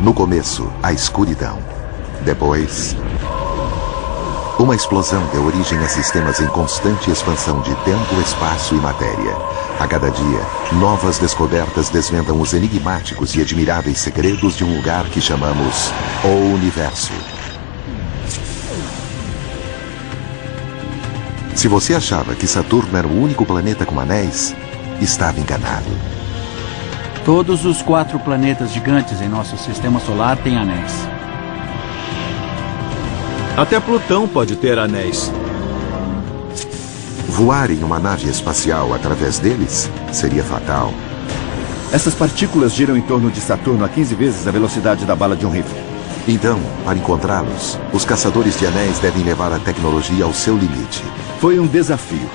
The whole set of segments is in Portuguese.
No começo, a escuridão. Depois, uma explosão deu origem a sistemas em constante expansão de tempo, espaço e matéria. A cada dia, novas descobertas desvendam os enigmáticos e admiráveis segredos de um lugar que chamamos o Universo. Se você achava que Saturno era o único planeta com anéis, estava enganado. Todos os 4 planetas gigantes em nosso sistema solar têm anéis. Até Plutão pode ter anéis. Voar em uma nave espacial através deles seria fatal. Essas partículas giram em torno de Saturno a 15 vezes a velocidade da bala de um rifle. Então, para encontrá-los, os caçadores de anéis devem levar a tecnologia ao seu limite. Foi um desafio.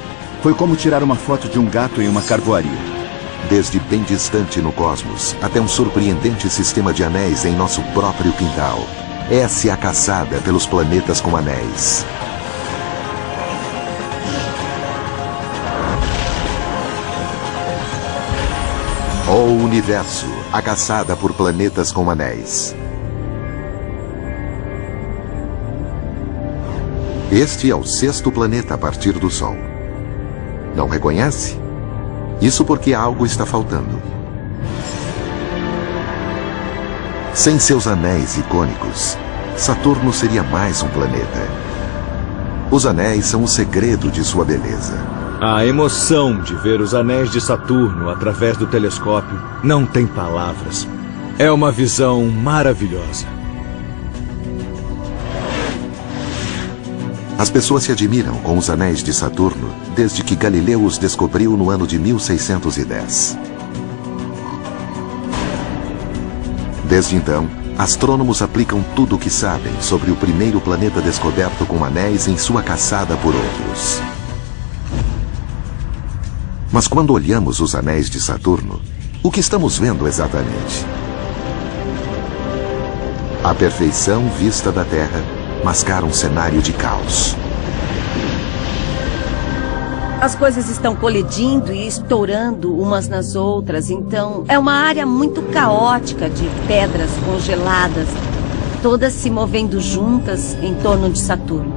Foi como tirar uma foto de um gato em uma carvoaria. Desde bem distante no cosmos, até um surpreendente sistema de anéis em nosso próprio quintal. Essa é a caçada pelos planetas com anéis. O Universo, a caçada por planetas com anéis. Este é o 6º planeta a partir do Sol. Não reconhece? Isso porque algo está faltando. Sem seus anéis icônicos, Saturno seria mais um planeta. Os anéis são o segredo de sua beleza. A emoção de ver os anéis de Saturno através do telescópio não tem palavras. É uma visão maravilhosa. As pessoas se admiram com os anéis de Saturno desde que Galileu os descobriu no ano de 1610. Desde então, astrônomos aplicam tudo o que sabem sobre o primeiro planeta descoberto com anéis em sua caçada por outros. Mas quando olhamos os anéis de Saturno, o que estamos vendo exatamente? A perfeição vista da Terra mascara um cenário de caos. As coisas estão colidindo e estourando umas nas outras, então é uma área muito caótica de pedras congeladas, todas se movendo juntas em torno de Saturno.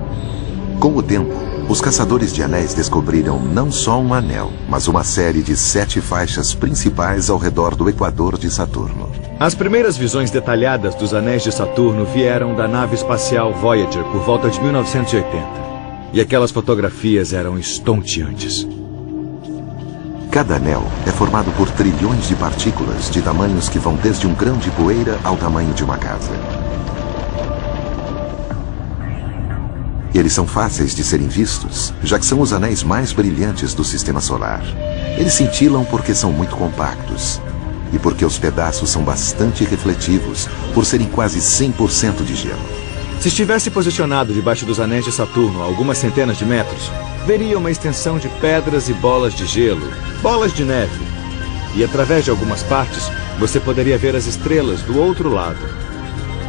Com o tempo, os caçadores de anéis descobriram não só um anel, mas uma série de 7 faixas principais ao redor do equador de Saturno. As primeiras visões detalhadas dos anéis de Saturno vieram da nave espacial Voyager por volta de 1980. E aquelas fotografias eram estonteantes. Cada anel é formado por trilhões de partículas de tamanhos que vão desde um grão de poeira ao tamanho de uma casa. Eles são fáceis de serem vistos, já que são os anéis mais brilhantes do sistema solar. Eles cintilam porque são muito compactos. E porque os pedaços são bastante refletivos, por serem quase 100% de gelo. Se estivesse posicionado debaixo dos anéis de Saturno a algumas centenas de metros, veria uma extensão de pedras e bolas de gelo, bolas de neve. E através de algumas partes, você poderia ver as estrelas do outro lado.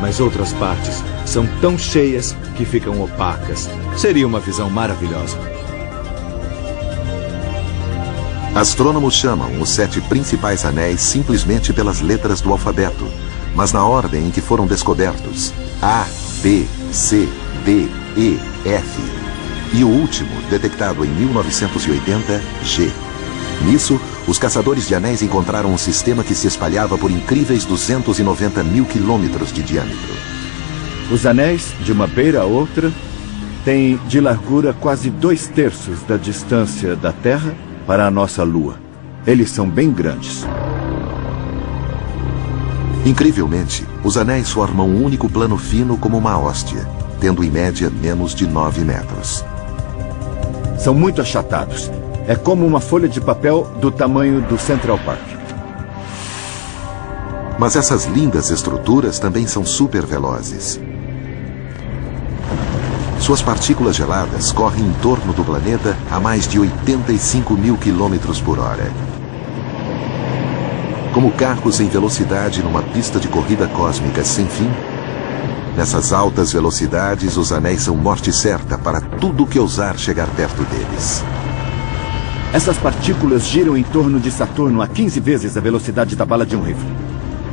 Mas outras partes são tão cheias que ficam opacas. Seria uma visão maravilhosa. Astrônomos chamam os 7 principais anéis simplesmente pelas letras do alfabeto, mas na ordem em que foram descobertos: A, B, C, D, E, F. E o último, detectado em 1980, G. Nisso, os caçadores de anéis encontraram um sistema que se espalhava por incríveis 290 mil quilômetros de diâmetro. Os anéis, de uma beira a outra, têm de largura quase 2/3 da distância da Terra para a nossa Lua. Eles são bem grandes. Incrivelmente, os anéis formam um único plano fino como uma hóstia, tendo em média menos de 9 metros. São muito achatados. É como uma folha de papel do tamanho do Central Park. Mas essas lindas estruturas também são super velozes. Suas partículas geladas correm em torno do planeta a mais de 85 mil quilômetros por hora. Como carros em velocidade numa pista de corrida cósmica sem fim, nessas altas velocidades os anéis são morte certa para tudo que ousar chegar perto deles. Essas partículas giram em torno de Saturno a 15 vezes a velocidade da bala de um rifle.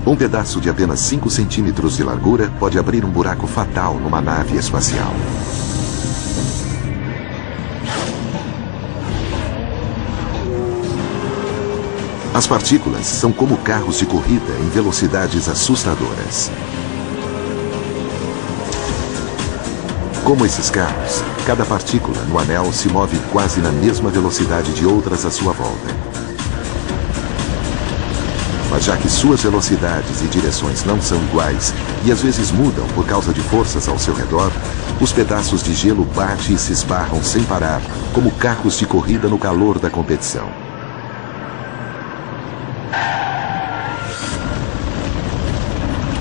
Um pedaço de apenas 5 centímetros de largura pode abrir um buraco fatal numa nave espacial. As partículas são como carros de corrida em velocidades assustadoras. Como esses carros, cada partícula no anel se move quase na mesma velocidade de outras à sua volta. Mas já que suas velocidades e direções não são iguais e às vezes mudam por causa de forças ao seu redor, os pedaços de gelo batem e se esbarram sem parar, como carros de corrida no calor da competição.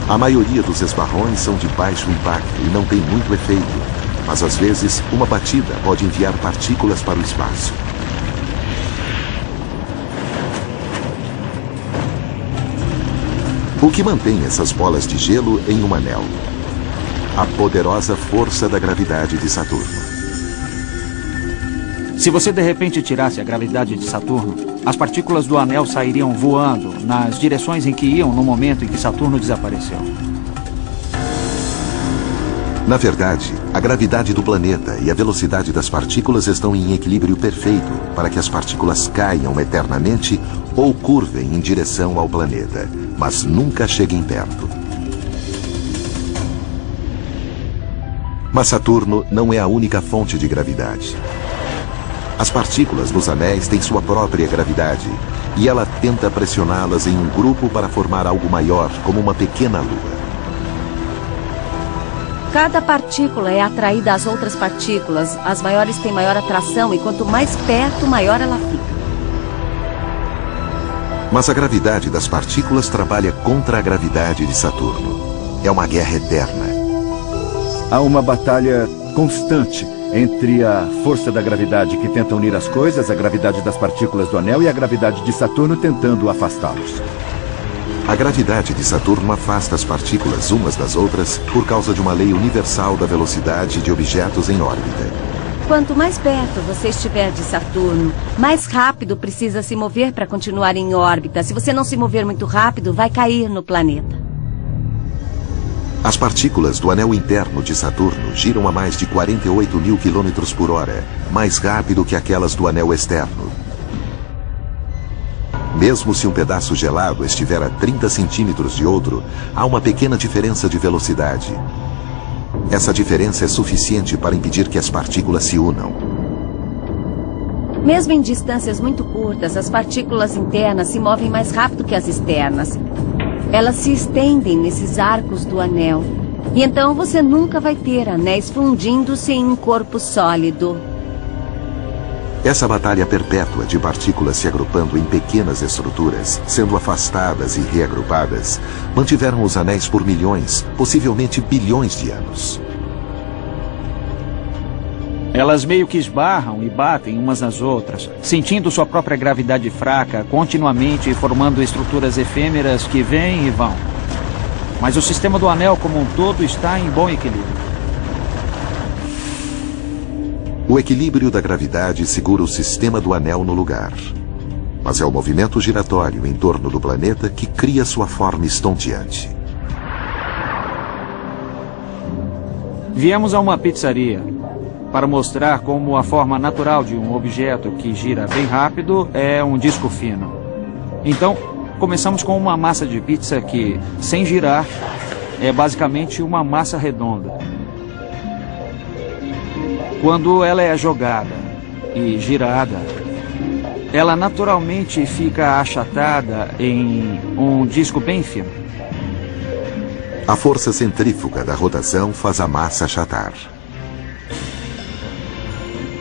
A maioria dos esbarrões são de baixo impacto e não tem muito efeito, mas às vezes uma batida pode enviar partículas para o espaço. O que mantém essas bolas de gelo em um anel? A poderosa força da gravidade de Saturno. Se você de repente tirasse a gravidade de Saturno, as partículas do anel sairiam voando nas direções em que iam no momento em que Saturno desapareceu. Na verdade, a gravidade do planeta e a velocidade das partículas estão em equilíbrio perfeito para que as partículas caiam eternamente ou curvem em direção ao planeta, mas nunca cheguem perto. Mas Saturno não é a única fonte de gravidade. As partículas nos anéis têm sua própria gravidade, e ela tenta pressioná-las em um grupo para formar algo maior, como uma pequena lua. Cada partícula é atraída às outras partículas. As maiores têm maior atração e quanto mais perto, maior ela fica. Mas a gravidade das partículas trabalha contra a gravidade de Saturno. É uma guerra eterna. Há uma batalha constante entre a força da gravidade que tenta unir as coisas, a gravidade das partículas do anel e a gravidade de Saturno tentando afastá-los. A gravidade de Saturno afasta as partículas umas das outras por causa de uma lei universal da velocidade de objetos em órbita. Quanto mais perto você estiver de Saturno, mais rápido precisa se mover para continuar em órbita. Se você não se mover muito rápido, vai cair no planeta. As partículas do anel interno de Saturno giram a mais de 48 mil quilômetros por hora, mais rápido que aquelas do anel externo. Mesmo se um pedaço gelado estiver a 30 centímetros de outro, há uma pequena diferença de velocidade. Essa diferença é suficiente para impedir que as partículas se unam. Mesmo em distâncias muito curtas, as partículas internas se movem mais rápido que as externas. Elas se estendem nesses arcos do anel. E então você nunca vai ter anéis fundindo-se em um corpo sólido. Essa batalha perpétua de partículas se agrupando em pequenas estruturas, sendo afastadas e reagrupadas, mantiveram os anéis por milhões, possivelmente bilhões de anos. Elas meio que esbarram e batem umas nas outras, sentindo sua própria gravidade fraca, continuamente formando estruturas efêmeras que vêm e vão. Mas o sistema do anel como um todo está em bom equilíbrio. O equilíbrio da gravidade segura o sistema do anel no lugar. Mas é o movimento giratório em torno do planeta que cria sua forma estonteante. Viemos a uma pizzaria para mostrar como a forma natural de um objeto que gira bem rápido é um disco fino. Então, começamos com uma massa de pizza que, sem girar, é basicamente uma massa redonda. Quando ela é jogada e girada, ela naturalmente fica achatada em um disco bem fino. A força centrífuga da rotação faz a massa achatar.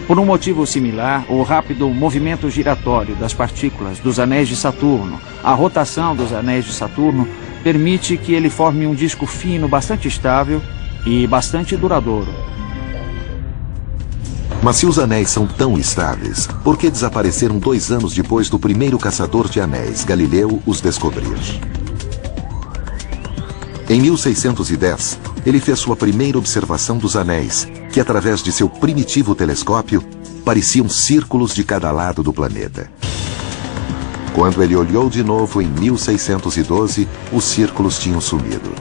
Por um motivo similar, o rápido movimento giratório das partículas dos anéis de Saturno, a rotação dos anéis de Saturno, permite que ele forme um disco fino bastante estável e bastante duradouro. Mas se os anéis são tão estáveis, por que desapareceram 2 anos depois do primeiro caçador de anéis, Galileu, os descobrir? Em 1610, ele fez sua primeira observação dos anéis, que através de seu primitivo telescópio, pareciam círculos de cada lado do planeta. Quando ele olhou de novo em 1612, os círculos tinham sumido.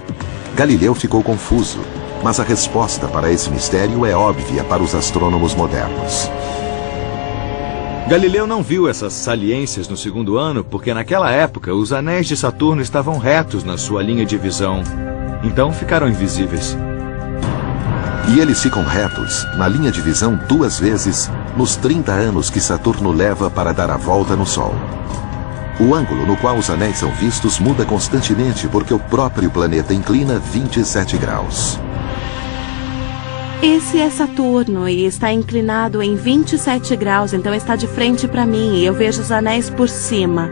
Galileu ficou confuso, mas a resposta para esse mistério é óbvia para os astrônomos modernos. Galileu não viu essas saliências no segundo ano porque naquela época os anéis de Saturno estavam retos na sua linha de visão. Então ficaram invisíveis. E eles ficam retos, na linha de visão 2 vezes, nos 30 anos que Saturno leva para dar a volta no Sol. O ângulo no qual os anéis são vistos muda constantemente porque o próprio planeta inclina 27 graus. Esse é Saturno e está inclinado em 27 graus, então está de frente para mim e eu vejo os anéis por cima.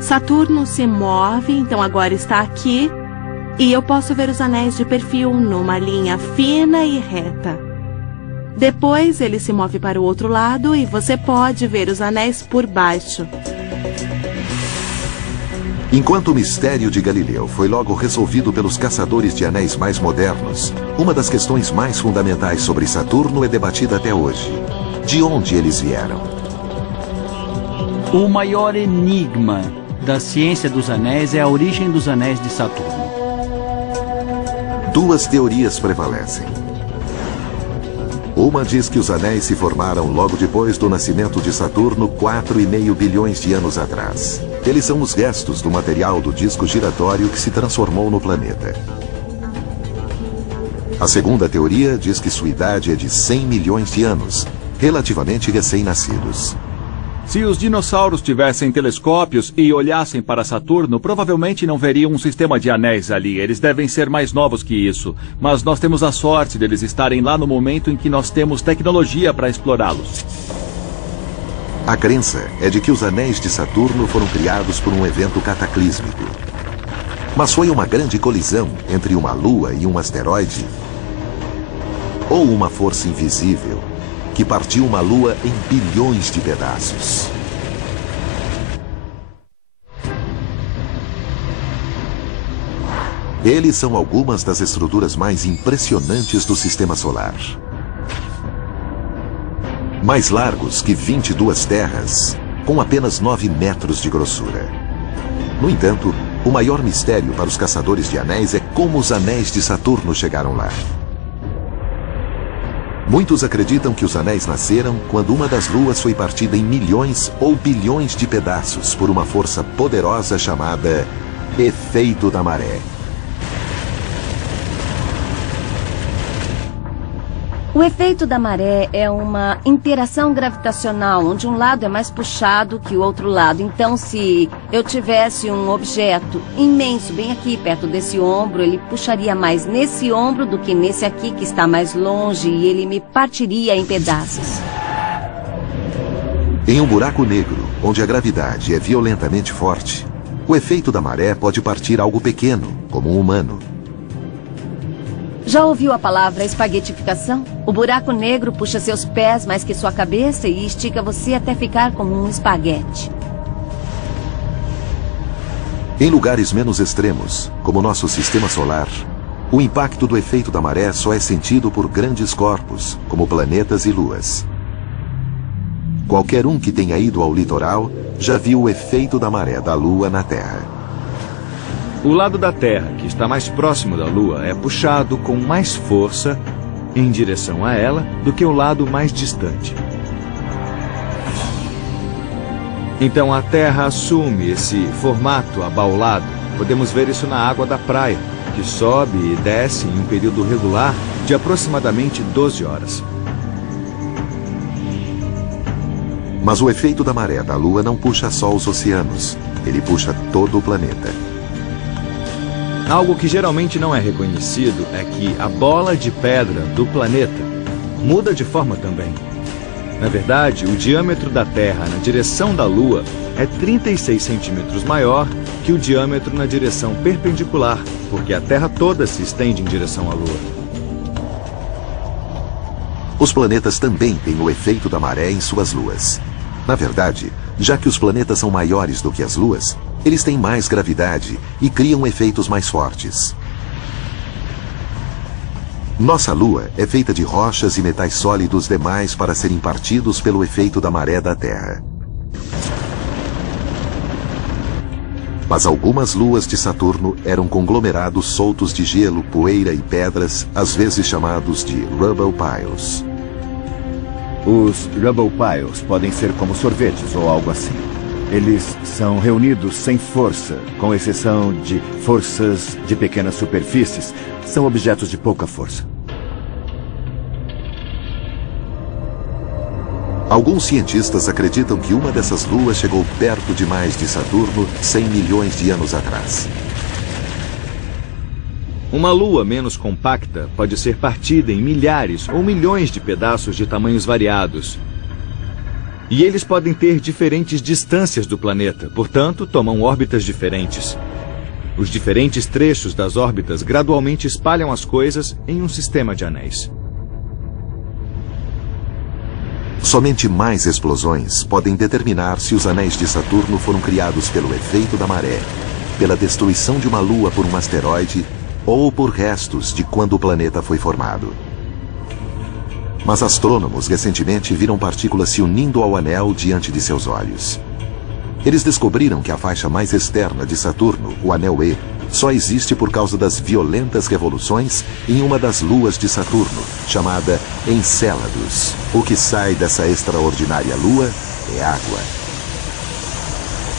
Saturno se move, então agora está aqui, e eu posso ver os anéis de perfil numa linha fina e reta. Depois ele se move para o outro lado e você pode ver os anéis por baixo. Enquanto o mistério de Galileu foi logo resolvido pelos caçadores de anéis mais modernos, uma das questões mais fundamentais sobre Saturno é debatida até hoje. De onde eles vieram? O maior enigma da ciência dos anéis é a origem dos anéis de Saturno. 2 teorias prevalecem. Uma diz que os anéis se formaram logo depois do nascimento de Saturno, 4,5 bilhões de anos atrás. Eles são os restos do material do disco giratório que se transformou no planeta. A segunda teoria diz que sua idade é de 100 milhões de anos, relativamente recém-nascidos. Se os dinossauros tivessem telescópios e olhassem para Saturno, provavelmente não veriam um sistema de anéis ali. Eles devem ser mais novos que isso. Mas nós temos a sorte deles estarem lá no momento em que nós temos tecnologia para explorá-los. A crença é de que os anéis de Saturno foram criados por um evento cataclísmico. Mas foi uma grande colisão entre uma lua e um asteroide? Ou uma força invisível que partiu uma lua em bilhões de pedaços? Eles são algumas das estruturas mais impressionantes do Sistema Solar. Mais largos que 22 terras, com apenas 9 metros de grossura. No entanto, o maior mistério para os caçadores de anéis é como os anéis de Saturno chegaram lá. Muitos acreditam que os anéis nasceram quando uma das luas foi partida em milhões ou bilhões de pedaços por uma força poderosa chamada efeito da maré. O efeito da maré é uma interação gravitacional, onde um lado é mais puxado que o outro lado. Então, se eu tivesse um objeto imenso bem aqui, perto desse ombro, ele puxaria mais nesse ombro do que nesse aqui, que está mais longe, e ele me partiria em pedaços. Em um buraco negro, onde a gravidade é violentamente forte, o efeito da maré pode partir algo pequeno, como um humano. Já ouviu a palavra espaguetificação? O buraco negro puxa seus pés mais que sua cabeça e estica você até ficar como um espaguete. Em lugares menos extremos, como nosso sistema solar, o impacto do efeito da maré só é sentido por grandes corpos, como planetas e luas. Qualquer um que tenha ido ao litoral já viu o efeito da maré da Lua na Terra. O lado da Terra, que está mais próximo da Lua, é puxado com mais força em direção a ela do que o lado mais distante. Então a Terra assume esse formato abaulado. Podemos ver isso na água da praia, que sobe e desce em um período regular de aproximadamente 12 horas. Mas o efeito da maré da Lua não puxa só os oceanos, ele puxa todo o planeta. Algo que geralmente não é reconhecido é que a bola de pedra do planeta muda de forma também. Na verdade, o diâmetro da Terra na direção da Lua é 36 centímetros maior que o diâmetro na direção perpendicular, porque a Terra toda se estende em direção à Lua. Os planetas também têm o efeito da maré em suas luas. Na verdade, já que os planetas são maiores do que as luas, eles têm mais gravidade e criam efeitos mais fortes. Nossa Lua é feita de rochas e metais sólidos demais para serem partidos pelo efeito da maré da Terra. Mas algumas luas de Saturno eram conglomerados soltos de gelo, poeira e pedras, às vezes chamados de Rubble Piles. Os Rubble Piles podem ser como sorvetes ou algo assim. Eles são reunidos sem força, com exceção de forças de pequenas superfícies. São objetos de pouca força. Alguns cientistas acreditam que uma dessas luas chegou perto demais de Saturno 100 milhões de anos atrás. Uma lua menos compacta pode ser partida em milhares ou milhões de pedaços de tamanhos variados. E eles podem ter diferentes distâncias do planeta, portanto, tomam órbitas diferentes. Os diferentes trechos das órbitas gradualmente espalham as coisas em um sistema de anéis. Somente mais explosões podem determinar se os anéis de Saturno foram criados pelo efeito da maré, pela destruição de uma lua por um asteroide ou por restos de quando o planeta foi formado. Mas astrônomos recentemente viram partículas se unindo ao anel diante de seus olhos. Eles descobriram que a faixa mais externa de Saturno, o anel E, só existe por causa das violentas revoluções em uma das luas de Saturno, chamada Encéladus. O que sai dessa extraordinária lua é água.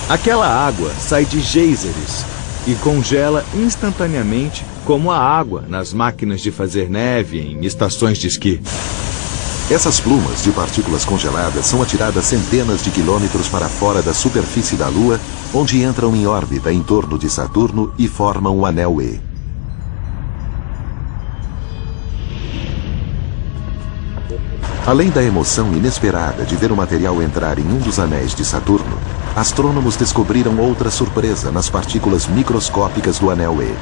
Aquela água sai de geysers e congela instantaneamente, como a água nas máquinas de fazer neve em estações de esqui. Essas plumas de partículas congeladas são atiradas centenas de quilômetros para fora da superfície da Lua, onde entram em órbita em torno de Saturno e formam o anel E. Além da emoção inesperada de ver o material entrar em um dos anéis de Saturno, astrônomos descobriram outra surpresa nas partículas microscópicas do anel E.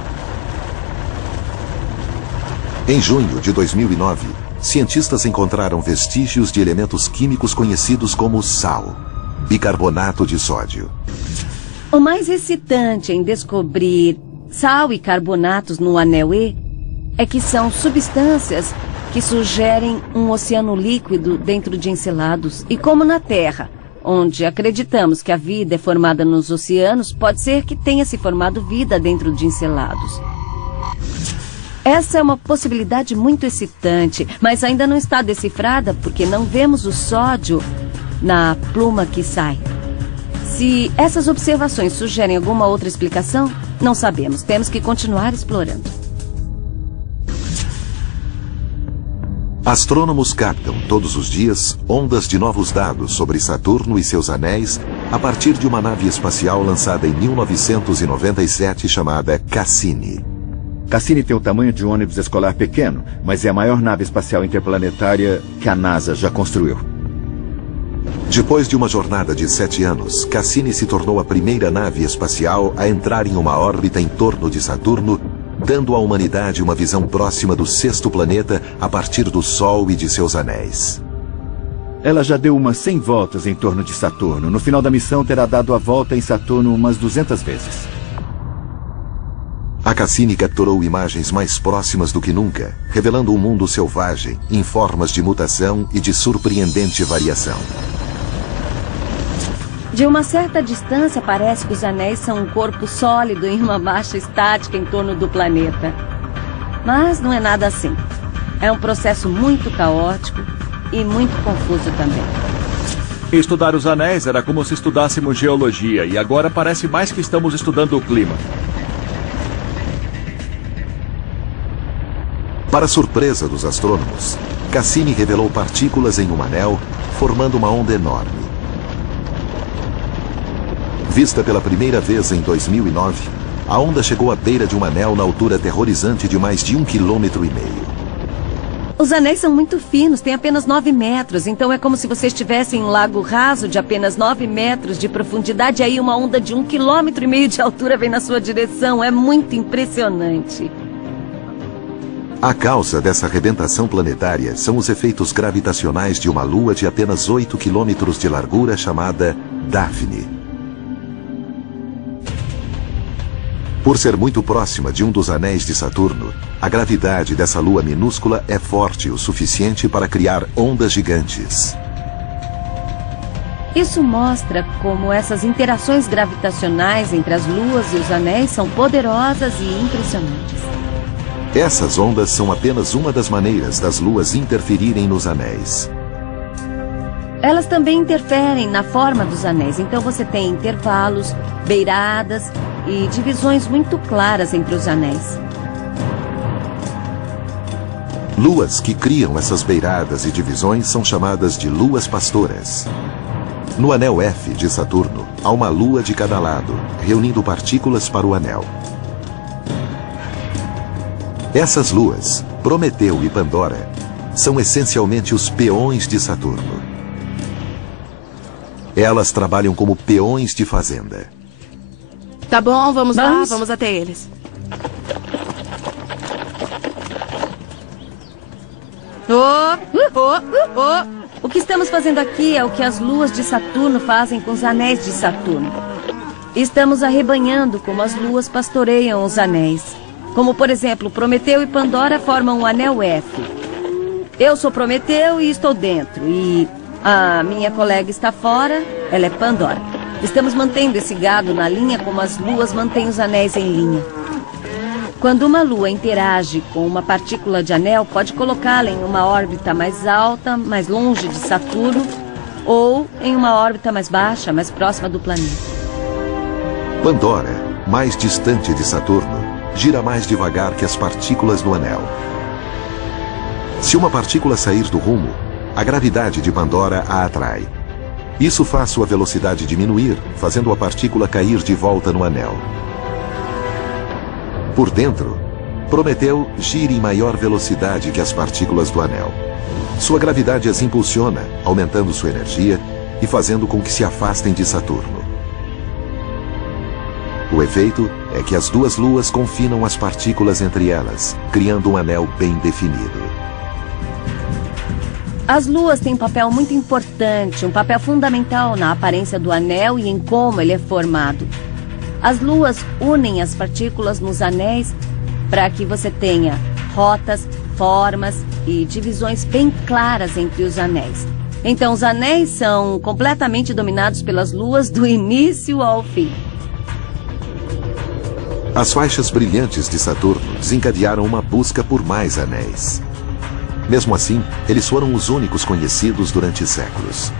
Em junho de 2009, cientistas encontraram vestígios de elementos químicos conhecidos como sal, bicarbonato de sódio. O mais excitante em descobrir sal e carbonatos no anel E é que são substâncias que sugerem um oceano líquido dentro de Encelados. E como na Terra, onde acreditamos que a vida é formada nos oceanos, pode ser que tenha se formado vida dentro de Encelados. Essa é uma possibilidade muito excitante, mas ainda não está decifrada porque não vemos o sódio na pluma que sai. Se essas observações sugerem alguma outra explicação, não sabemos. Temos que continuar explorando. Astrônomos captam todos os dias ondas de novos dados sobre Saturno e seus anéis a partir de uma nave espacial lançada em 1997 chamada Cassini. Cassini tem o tamanho de um ônibus escolar pequeno, mas é a maior nave espacial interplanetária que a NASA já construiu. Depois de uma jornada de 7 anos, Cassini se tornou a primeira nave espacial a entrar em uma órbita em torno de Saturno, dando à humanidade uma visão próxima do sexto planeta a partir do Sol e de seus anéis. Ela já deu umas 100 voltas em torno de Saturno. No final da missão, terá dado a volta em Saturno umas 200 vezes. A Cassini capturou imagens mais próximas do que nunca, revelando um mundo selvagem, em formas de mutação e de surpreendente variação. De uma certa distância, parece que os anéis são um corpo sólido em uma marcha estática em torno do planeta. Mas não é nada assim. É um processo muito caótico e muito confuso também. Estudar os anéis era como se estudássemos geologia, e agora parece mais que estamos estudando o clima. Para surpresa dos astrônomos, Cassini revelou partículas em um anel, formando uma onda enorme. Vista pela primeira vez em 2009, a onda chegou à beira de um anel na altura aterrorizante de mais de 1,5 km. Os anéis são muito finos, têm apenas 9 metros, então é como se você estivesse em um lago raso de apenas 9 metros de profundidade, e aí uma onda de 1,5 km de altura vem na sua direção. É muito impressionante. A causa dessa arrebentação planetária são os efeitos gravitacionais de uma lua de apenas 8 quilômetros de largura chamada Daphne. Por ser muito próxima de um dos anéis de Saturno, a gravidade dessa lua minúscula é forte o suficiente para criar ondas gigantes. Isso mostra como essas interações gravitacionais entre as luas e os anéis são poderosas e impressionantes. Essas ondas são apenas uma das maneiras das luas interferirem nos anéis. Elas também interferem na forma dos anéis, então você tem intervalos, beiradas e divisões muito claras entre os anéis. Luas que criam essas beiradas e divisões são chamadas de luas pastoras. No anel F de Saturno, há uma lua de cada lado, reunindo partículas para o anel. Essas luas, Prometeu e Pandora, são essencialmente os peões de Saturno. Elas trabalham como peões de fazenda. Tá bom, vamos lá, vamos até eles. O que estamos fazendo aqui é o que as luas de Saturno fazem com os anéis de Saturno. Estamos arrebanhando como as luas pastoreiam os anéis. Como, por exemplo, Prometeu e Pandora formam o anel F. Eu sou Prometeu e estou dentro. E a minha colega está fora, ela é Pandora. Estamos mantendo esse gado na linha como as luas mantêm os anéis em linha. Quando uma lua interage com uma partícula de anel, pode colocá-la em uma órbita mais alta, mais longe de Saturno, ou em uma órbita mais baixa, mais próxima do planeta. Pandora, mais distante de Saturno, gira mais devagar que as partículas do anel. Se uma partícula sair do rumo, a gravidade de Pandora a atrai. Isso faz sua velocidade diminuir, fazendo a partícula cair de volta no anel. Por dentro, Prometeu gira em maior velocidade que as partículas do anel. Sua gravidade as impulsiona, aumentando sua energia e fazendo com que se afastem de Saturno. O efeito é que as duas luas confinam as partículas entre elas, criando um anel bem definido. As luas têm um papel muito importante, um papel fundamental na aparência do anel e em como ele é formado. As luas unem as partículas nos anéis para que você tenha rotas, formas e divisões bem claras entre os anéis. Então, os anéis são completamente dominados pelas luas do início ao fim. As faixas brilhantes de Saturno desencadearam uma busca por mais anéis. Mesmo assim, eles foram os únicos conhecidos durante séculos.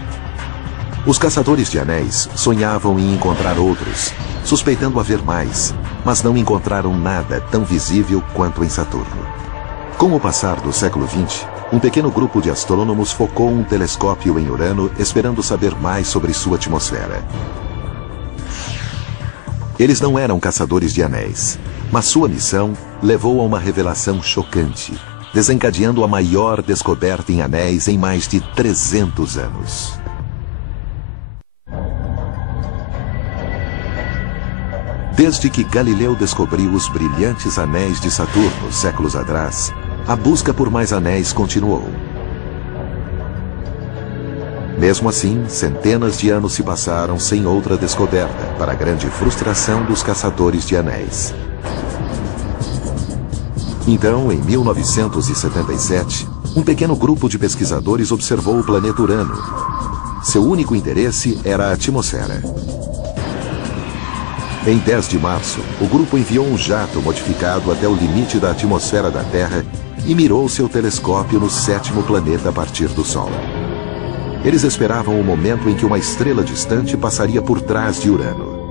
Os caçadores de anéis sonhavam em encontrar outros, suspeitando haver mais, mas não encontraram nada tão visível quanto em Saturno. Com o passar do século XX, um pequeno grupo de astrônomos focou um telescópio em Urano, esperando saber mais sobre sua atmosfera. Eles não eram caçadores de anéis, mas sua missão levou a uma revelação chocante, desencadeando a maior descoberta em anéis em mais de 300 anos. Desde que Galileu descobriu os brilhantes anéis de Saturno séculos atrás, a busca por mais anéis continuou. Mesmo assim, centenas de anos se passaram sem outra descoberta, para a grande frustração dos caçadores de anéis. Então, em 1977, um pequeno grupo de pesquisadores observou o planeta Urano. Seu único interesse era a atmosfera. Em 10 de março, o grupo enviou um jato modificado até o limite da atmosfera da Terra e mirou seu telescópio no 7º planeta a partir do Sol. Eles esperavam o momento em que uma estrela distante passaria por trás de Urano.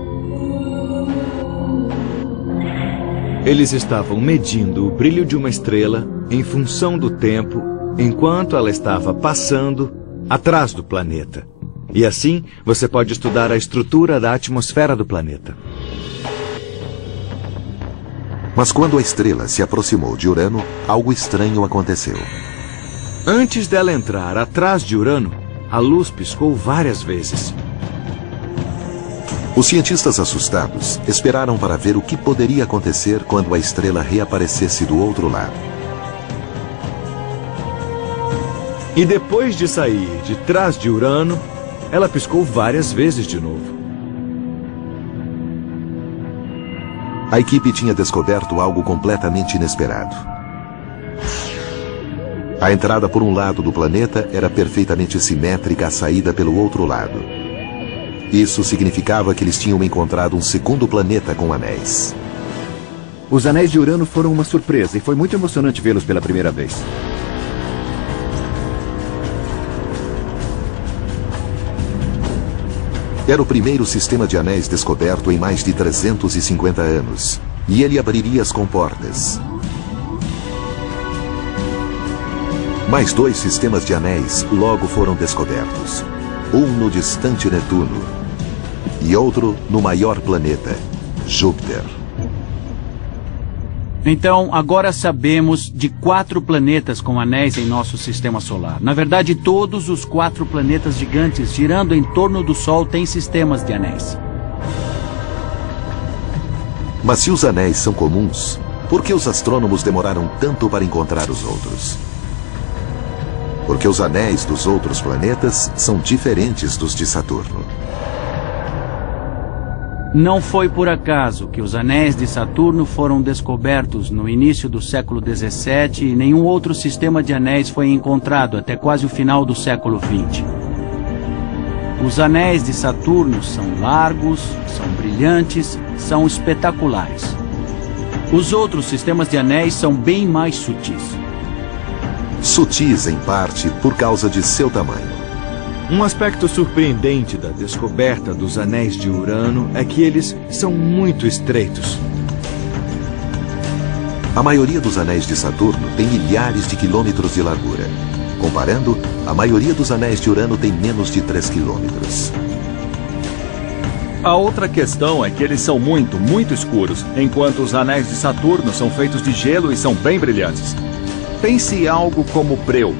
Eles estavam medindo o brilho de uma estrela em função do tempo enquanto ela estava passando atrás do planeta. E assim, você pode estudar a estrutura da atmosfera do planeta. Mas quando a estrela se aproximou de Urano, algo estranho aconteceu. Antes dela entrar atrás de Urano, a luz piscou várias vezes. Os cientistas assustados esperaram para ver o que poderia acontecer quando a estrela reaparecesse do outro lado. E depois de sair de trás de Urano, ela piscou várias vezes de novo. A equipe tinha descoberto algo completamente inesperado. A entrada por um lado do planeta era perfeitamente simétrica à saída pelo outro lado. Isso significava que eles tinham encontrado um segundo planeta com anéis. Os anéis de Urano foram uma surpresa e foi muito emocionante vê-los pela primeira vez. Era o primeiro sistema de anéis descoberto em mais de 350 anos. E ele abriria as comportas. Mais 2 sistemas de anéis logo foram descobertos. Um no distante Netuno e outro no maior planeta, Júpiter. Então, agora sabemos de 4 planetas com anéis em nosso sistema solar. Na verdade, todos os 4 planetas gigantes girando em torno do Sol têm sistemas de anéis. Mas se os anéis são comuns, por que os astrônomos demoraram tanto para encontrar os outros? Porque os anéis dos outros planetas são diferentes dos de Saturno. Não foi por acaso que os anéis de Saturno foram descobertos no início do século XVII e nenhum outro sistema de anéis foi encontrado até quase o final do século XX. Os anéis de Saturno são largos, são brilhantes, são espetaculares. Os outros sistemas de anéis são bem mais sutis. Sutis, em parte, por causa de seu tamanho. Um aspecto surpreendente da descoberta dos anéis de Urano é que eles são muito estreitos. A maioria dos anéis de Saturno tem milhares de quilômetros de largura. Comparando, a maioria dos anéis de Urano tem menos de 3 quilômetros. A outra questão é que eles são muito escuros, enquanto os anéis de Saturno são feitos de gelo e são bem brilhantes. Pense algo como Preu.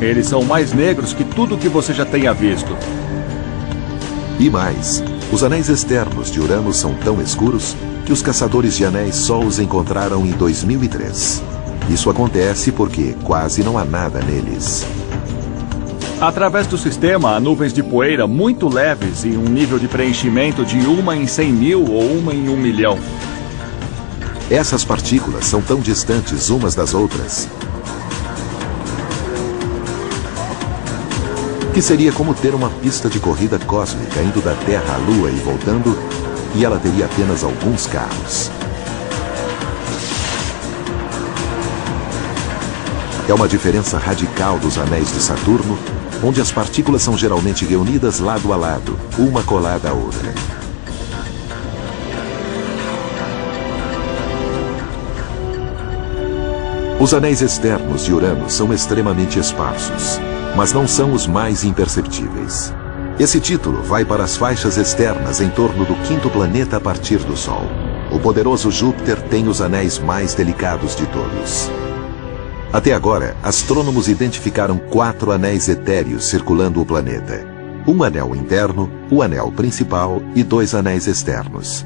Eles são mais negros que tudo que você já tenha visto. E mais, os anéis externos de Urano são tão escuros que os caçadores de anéis só os encontraram em 2003. Isso acontece porque quase não há nada neles. Através do sistema, há nuvens de poeira muito leves e um nível de preenchimento de 1 em 100 mil ou 1 em 1 milhão. Essas partículas são tão distantes umas das outras que seria como ter uma pista de corrida cósmica indo da Terra à Lua e voltando, e ela teria apenas alguns carros. É uma diferença radical dos anéis de Saturno, onde as partículas são geralmente reunidas lado a lado, uma colada à outra. Os anéis externos de Urano são extremamente esparsos, mas não são os mais imperceptíveis. Esse título vai para as faixas externas em torno do 5º planeta a partir do Sol. O poderoso Júpiter tem os anéis mais delicados de todos. Até agora, astrônomos identificaram 4 anéis etéreos circulando o planeta. Um anel interno, o anel principal e 2 anéis externos.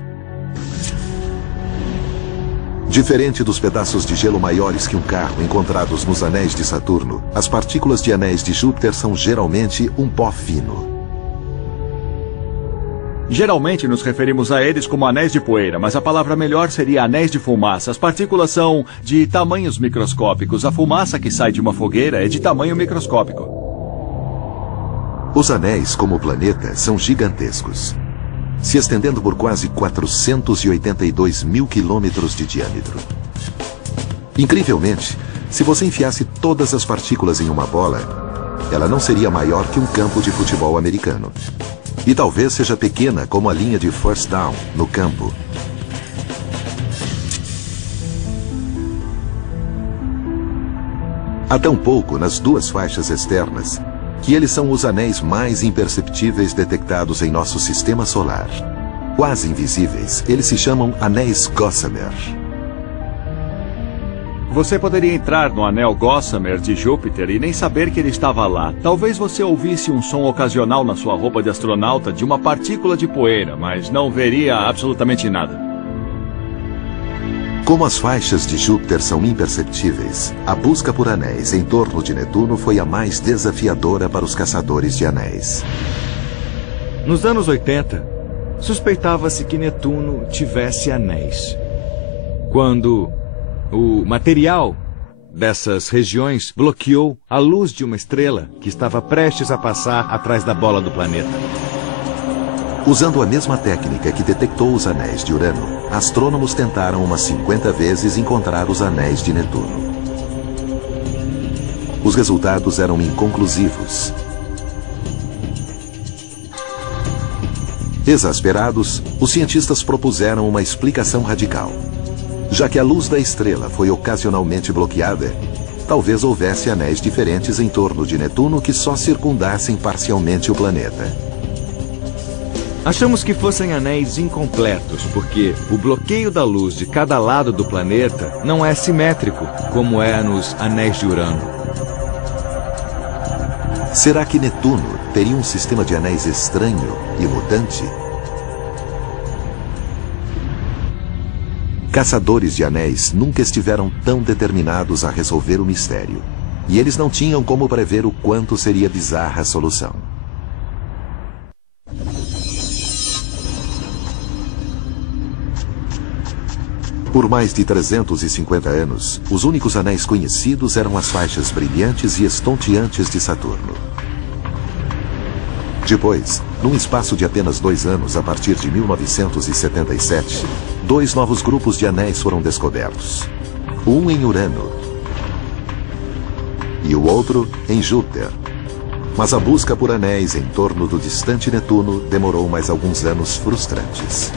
Diferente dos pedaços de gelo maiores que um carro encontrados nos anéis de Saturno, as partículas de anéis de Júpiter são geralmente um pó fino. Geralmente nos referimos a eles como anéis de poeira, mas a palavra melhor seria anéis de fumaça. As partículas são de tamanhos microscópicos. A fumaça que sai de uma fogueira é de tamanho microscópico. Os anéis, como o planeta, são gigantescos, se estendendo por quase 482 mil quilômetros de diâmetro. Incrivelmente, se você enfiasse todas as partículas em uma bola, ela não seria maior que um campo de futebol americano. E talvez seja pequena como a linha de first down no campo. Há tão pouco nas 2 faixas externas que eles são os anéis mais imperceptíveis detectados em nosso sistema solar. Quase invisíveis, eles se chamam anéis Gossamer. Você poderia entrar no anel Gossamer de Júpiter e nem saber que ele estava lá. Talvez você ouvisse um som ocasional na sua roupa de astronauta de uma partícula de poeira, mas não veria absolutamente nada. Como as faixas de Júpiter são imperceptíveis, a busca por anéis em torno de Netuno foi a mais desafiadora para os caçadores de anéis. Nos anos 80, suspeitava-se que Netuno tivesse anéis. Quando o material dessas regiões bloqueou a luz de uma estrela que estava prestes a passar atrás da bola do planeta. Usando a mesma técnica que detectou os anéis de Urano, astrônomos tentaram umas 50 vezes encontrar os anéis de Netuno. Os resultados eram inconclusivos. Exasperados, os cientistas propuseram uma explicação radical. Já que a luz da estrela foi ocasionalmente bloqueada, talvez houvesse anéis diferentes em torno de Netuno que só circundassem parcialmente o planeta. Achamos que fossem anéis incompletos, porque o bloqueio da luz de cada lado do planeta não é simétrico, como é nos anéis de Urano. Será que Netuno teria um sistema de anéis estranho e mutante? Caçadores de anéis nunca estiveram tão determinados a resolver o mistério. E eles não tinham como prever o quanto seria bizarra a solução. Por mais de 350 anos, os únicos anéis conhecidos eram as faixas brilhantes e estonteantes de Saturno. Depois, num espaço de apenas 2 anos, a partir de 1977, 2 novos grupos de anéis foram descobertos. Um em Urano e o outro em Júpiter. Mas a busca por anéis em torno do distante Netuno demorou mais alguns anos frustrantes.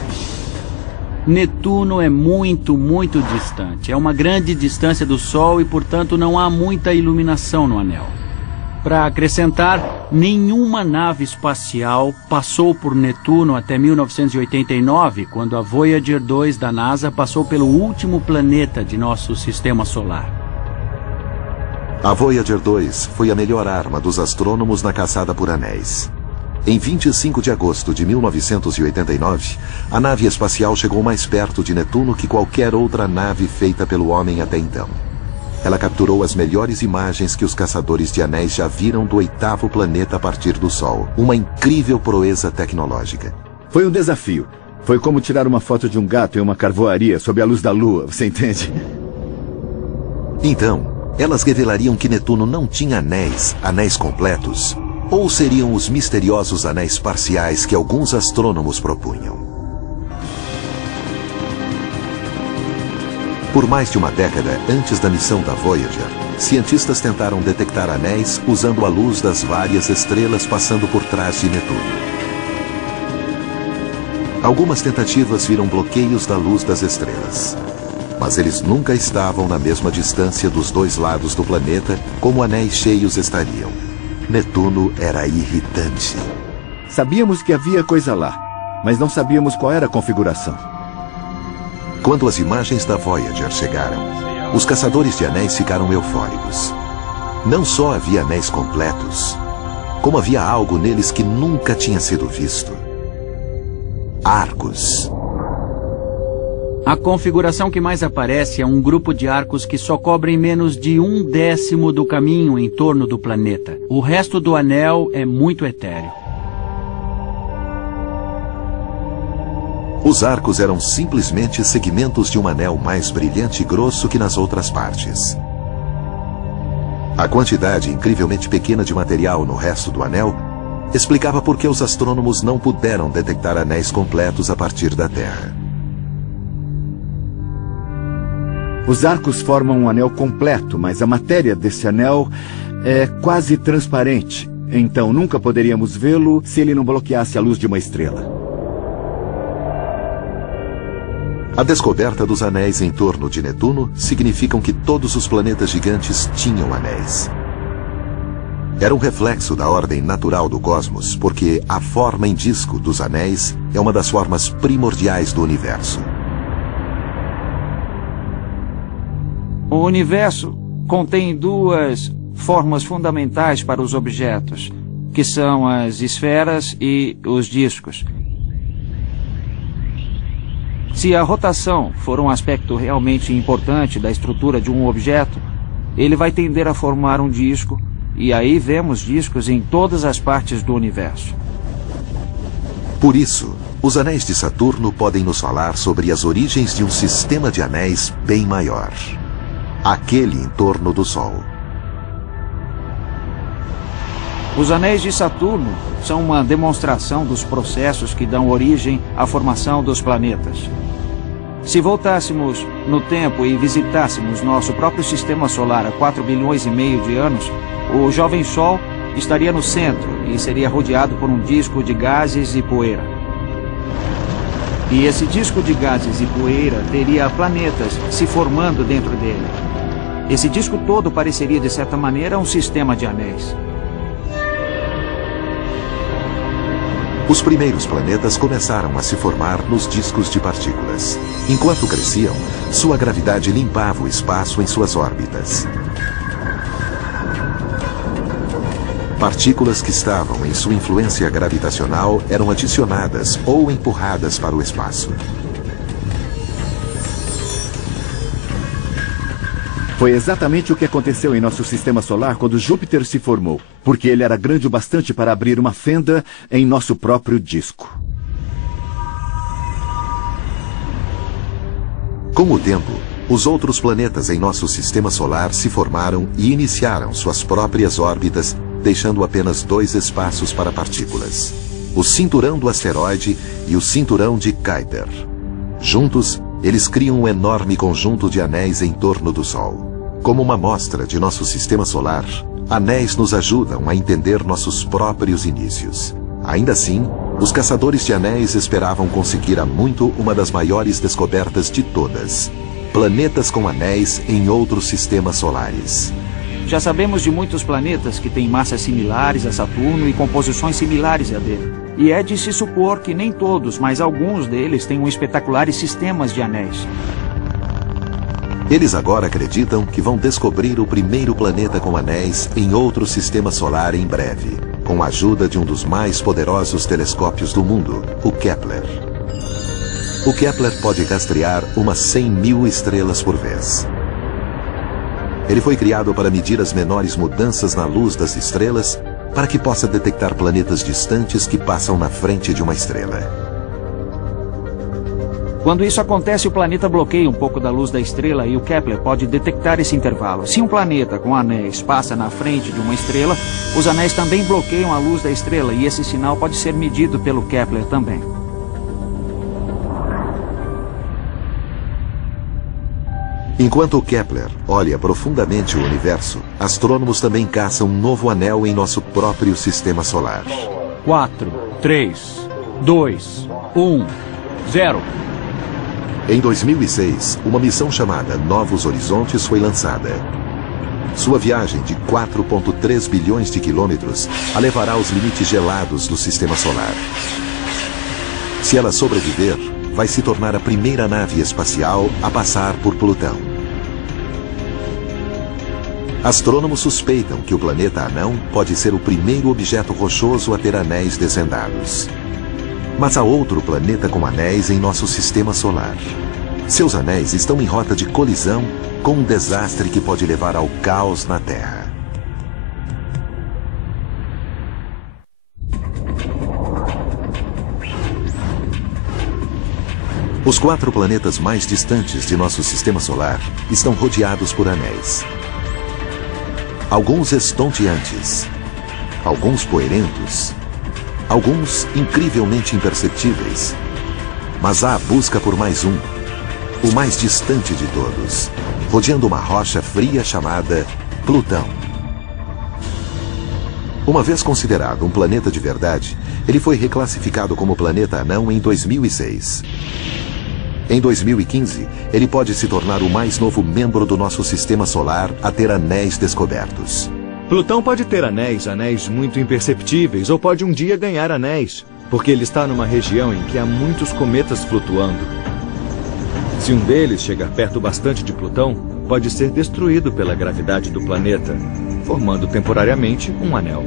Netuno é muito, muito distante. É uma grande distância do Sol e, portanto, não há muita iluminação no anel. Para acrescentar, nenhuma nave espacial passou por Netuno até 1989, quando a Voyager 2 da NASA passou pelo último planeta de nosso sistema solar. A Voyager 2 foi a melhor arma dos astrônomos na caçada por anéis. Em 25 de agosto de 1989, a nave espacial chegou mais perto de Netuno que qualquer outra nave feita pelo homem até então. Ela capturou as melhores imagens que os caçadores de anéis já viram do 8º planeta a partir do Sol. Uma incrível proeza tecnológica. Foi um desafio. Foi como tirar uma foto de um gato em uma carvoaria sob a luz da lua, você entende? Então, elas revelariam que Netuno não tinha anéis completos, ou seriam os misteriosos anéis parciais que alguns astrônomos propunham. Por mais de uma década antes da missão da Voyager, cientistas tentaram detectar anéis usando a luz das várias estrelas passando por trás de Netuno. Algumas tentativas viram bloqueios da luz das estrelas. Mas eles nunca estavam na mesma distância dos 2 lados do planeta como anéis cheios estariam. Netuno era irritante. Sabíamos que havia coisa lá, mas não sabíamos qual era a configuração. Quando as imagens da Voyager chegaram, os caçadores de anéis ficaram eufóricos. Não só havia anéis completos, como havia algo neles que nunca tinha sido visto. Arcos. A configuração que mais aparece é um grupo de arcos que só cobrem menos de 1/10 do caminho em torno do planeta. O resto do anel é muito etéreo. Os arcos eram simplesmente segmentos de um anel mais brilhante e grosso que nas outras partes. A quantidade incrivelmente pequena de material no resto do anel explicava por que os astrônomos não puderam detectar anéis completos a partir da Terra. Os arcos formam um anel completo, mas a matéria desse anel é quase transparente. Então nunca poderíamos vê-lo se ele não bloqueasse a luz de uma estrela. A descoberta dos anéis em torno de Netuno significam que todos os planetas gigantes tinham anéis. Era um reflexo da ordem natural do cosmos, porque a forma em disco dos anéis é uma das formas primordiais do universo. O universo contém 2 formas fundamentais para os objetos, que são as esferas e os discos. Se a rotação for um aspecto realmente importante da estrutura de um objeto, ele vai tender a formar um disco, e aí vemos discos em todas as partes do universo. Por isso, os anéis de Saturno podem nos falar sobre as origens de um sistema de anéis bem maior. Aquele em torno do Sol. Os anéis de Saturno são uma demonstração dos processos que dão origem à formação dos planetas. Se voltássemos no tempo e visitássemos nosso próprio sistema solar há 4 bilhões e meio de anos, o jovem Sol estaria no centro e seria rodeado por um disco de gases e poeira. E esse disco de gases e poeira teria planetas se formando dentro dele. Esse disco todo pareceria, de certa maneira, um sistema de anéis. Os primeiros planetas começaram a se formar nos discos de partículas. Enquanto cresciam, sua gravidade limpava o espaço em suas órbitas. Partículas que estavam em sua influência gravitacional eram adicionadas ou empurradas para o espaço. Foi exatamente o que aconteceu em nosso sistema solar quando Júpiter se formou, porque ele era grande o bastante para abrir uma fenda em nosso próprio disco. Com o tempo, os outros planetas em nosso sistema solar se formaram e iniciaram suas próprias órbitas, deixando apenas 2 espaços para partículas: o cinturão do asteroide e o cinturão de Kuiper. Juntos, eles criam um enorme conjunto de anéis em torno do Sol. Como uma amostra de nosso sistema solar, anéis nos ajudam a entender nossos próprios inícios. Ainda assim, os caçadores de anéis esperavam conseguir há muito uma das maiores descobertas de todas: planetas com anéis em outros sistemas solares. Já sabemos de muitos planetas que têm massas similares a Saturno e composições similares a dele. E é de se supor que nem todos, mas alguns deles tenham espetaculares sistemas de anéis. Eles agora acreditam que vão descobrir o primeiro planeta com anéis em outro sistema solar em breve, com a ajuda de um dos mais poderosos telescópios do mundo, o Kepler. O Kepler pode rastrear umas 100.000 estrelas por vez. Ele foi criado para medir as menores mudanças na luz das estrelas, para que possa detectar planetas distantes que passam na frente de uma estrela. Quando isso acontece, o planeta bloqueia um pouco da luz da estrela e o Kepler pode detectar esse intervalo. Se um planeta com anéis passa na frente de uma estrela, os anéis também bloqueiam a luz da estrela e esse sinal pode ser medido pelo Kepler também. Enquanto o Kepler olha profundamente o universo, astrônomos também caçam um novo anel em nosso próprio sistema solar. 4, 3, 2, 1, 0. Em 2006, uma missão chamada Novos Horizontes foi lançada. Sua viagem de 4,3 bilhões de quilômetros a levará aos limites gelados do sistema solar. Se ela sobreviver, vai se tornar a primeira nave espacial a passar por Plutão. Astrônomos suspeitam que o planeta anão pode ser o primeiro objeto rochoso a ter anéis desvendados. Mas há outro planeta com anéis em nosso sistema solar. Seus anéis estão em rota de colisão com um desastre que pode levar ao caos na Terra. Os 4 planetas mais distantes de nosso sistema solar estão rodeados por anéis. Alguns estonteantes, alguns poeirentos, alguns incrivelmente imperceptíveis. Mas há a busca por mais um, o mais distante de todos, rodeando uma rocha fria chamada Plutão. Uma vez considerado um planeta de verdade, ele foi reclassificado como planeta anão em 2006. Em 2015, ele pode se tornar o mais novo membro do nosso sistema solar a ter anéis descobertos. Plutão pode ter anéis muito imperceptíveis, ou pode um dia ganhar anéis, porque ele está numa região em que há muitos cometas flutuando. Se um deles chegar perto bastante de Plutão, pode ser destruído pela gravidade do planeta, formando temporariamente um anel.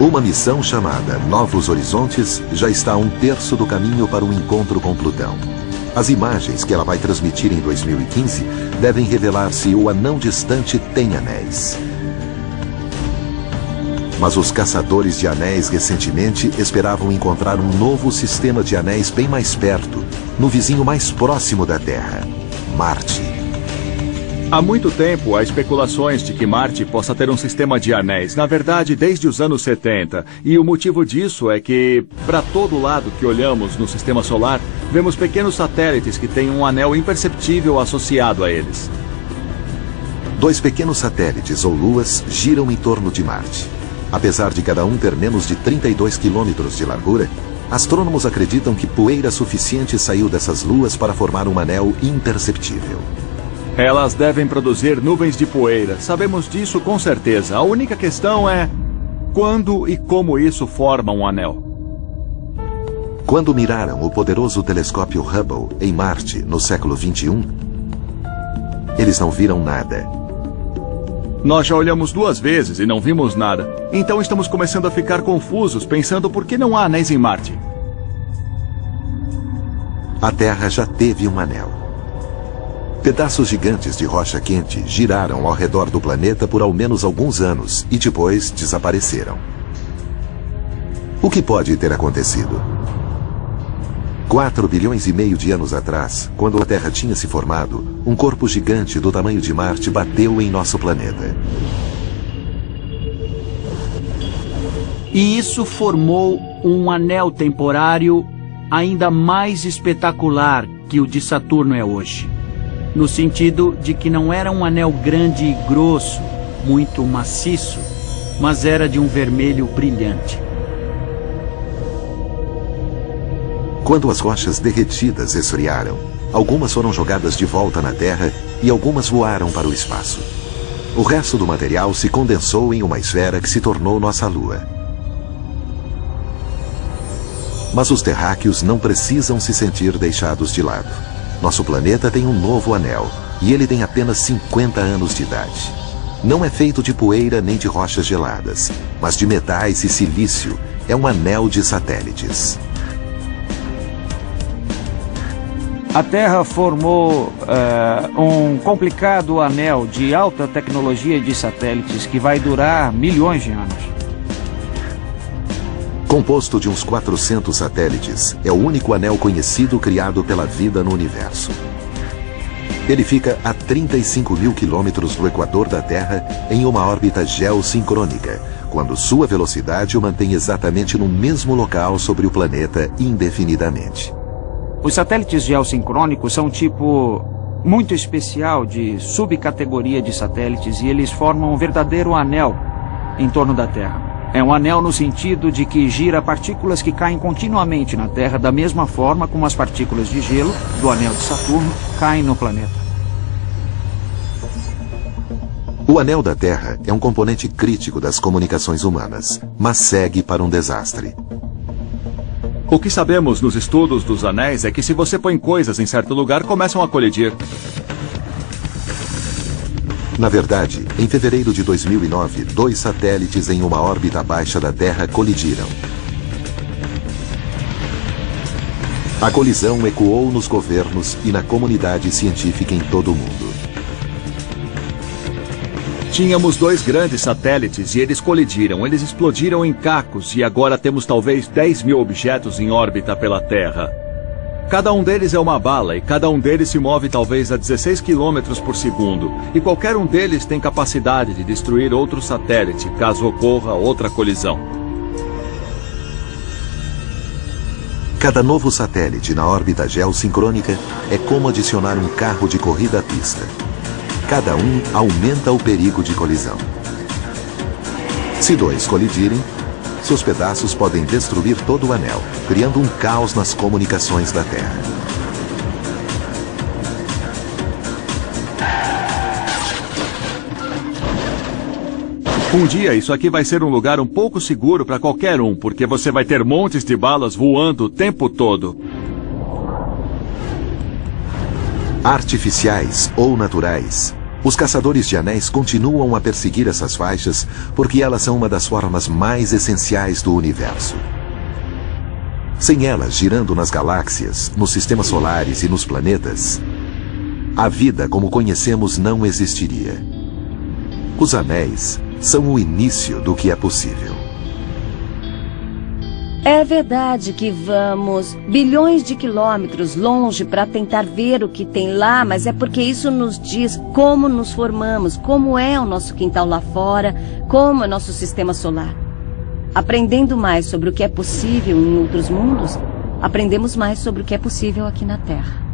Uma missão chamada Novos Horizontes já está a 1/3 do caminho para um encontro com Plutão. As imagens que ela vai transmitir em 2015 devem revelar se o anão distante tem anéis. Mas os caçadores de anéis recentemente esperavam encontrar um novo sistema de anéis bem mais perto, no vizinho mais próximo da Terra, Marte. Há muito tempo há especulações de que Marte possa ter um sistema de anéis, na verdade desde os anos 70. E o motivo disso é que, para todo lado que olhamos no sistema solar, vemos pequenos satélites que têm um anel imperceptível associado a eles. 2 pequenos satélites ou luas giram em torno de Marte. Apesar de cada um ter menos de 32 quilômetros de largura, astrônomos acreditam que poeira suficiente saiu dessas luas para formar um anel imperceptível. Elas devem produzir nuvens de poeira. Sabemos disso com certeza. A única questão é quando e como isso forma um anel. Quando miraram o poderoso telescópio Hubble em Marte no século XXI, eles não viram nada. Nós já olhamos 2 vezes e não vimos nada. Então estamos começando a ficar confusos, pensando por que não há anéis em Marte. A Terra já teve um anel. Pedaços gigantes de rocha quente giraram ao redor do planeta por ao menos alguns anos e depois desapareceram. O que pode ter acontecido? 4 bilhões e meio de anos atrás, quando a Terra tinha se formado, um corpo gigante do tamanho de Marte bateu em nosso planeta. E isso formou um anel temporário ainda mais espetacular que o de Saturno é hoje. No sentido de que não era um anel grande e grosso, muito maciço, mas era de um vermelho brilhante. Quando as rochas derretidas esfriaram, algumas foram jogadas de volta na Terra e algumas voaram para o espaço. O resto do material se condensou em uma esfera que se tornou nossa Lua. Mas os terráqueos não precisam se sentir deixados de lado. Nosso planeta tem um novo anel, e ele tem apenas 50 anos de idade. Não é feito de poeira nem de rochas geladas, mas de metais e silício. É um anel de satélites. A Terra formou um complicado anel de alta tecnologia de satélites que vai durar milhões de anos. Composto de uns 400 satélites, é o único anel conhecido criado pela vida no universo. Ele fica a 35 mil quilômetros do equador da Terra em uma órbita geossincrônica, quando sua velocidade o mantém exatamente no mesmo local sobre o planeta indefinidamente. Os satélites geossincrônicos são um tipo muito especial de subcategoria de satélites e eles formam um verdadeiro anel em torno da Terra. É um anel no sentido de que gira partículas que caem continuamente na Terra da mesma forma como as partículas de gelo do anel de Saturno caem no planeta. O anel da Terra é um componente crítico das comunicações humanas, mas segue para um desastre. O que sabemos nos estudos dos anéis é que se você põe coisas em certo lugar, começam a colidir. Na verdade, em fevereiro de 2009, 2 satélites em uma órbita baixa da Terra colidiram. A colisão ecoou nos governos e na comunidade científica em todo o mundo. Tínhamos 2 grandes satélites e eles colidiram. Eles explodiram em cacos e agora temos talvez 10 mil objetos em órbita pela Terra. Cada um deles é uma bala e cada um deles se move talvez a 16 km por segundo. E qualquer um deles tem capacidade de destruir outro satélite, caso ocorra outra colisão. Cada novo satélite na órbita geossincrônica é como adicionar um carro de corrida à pista. Cada um aumenta o perigo de colisão. Se 2 colidirem, seus pedaços podem destruir todo o anel, criando um caos nas comunicações da Terra. Um dia isso aqui vai ser um lugar um pouco seguro para qualquer um, porque você vai ter montes de balas voando o tempo todo. Artificiais ou naturais, os caçadores de anéis continuam a perseguir essas faixas porque elas são uma das formas mais essenciais do universo. Sem elas girando nas galáxias, nos sistemas solares e nos planetas, a vida como conhecemos não existiria. Os anéis são o início do que é possível. É verdade que vamos bilhões de quilômetros longe para tentar ver o que tem lá, mas é porque isso nos diz como nos formamos, como é o nosso quintal lá fora, como é o nosso sistema solar. Aprendendo mais sobre o que é possível em outros mundos, aprendemos mais sobre o que é possível aqui na Terra.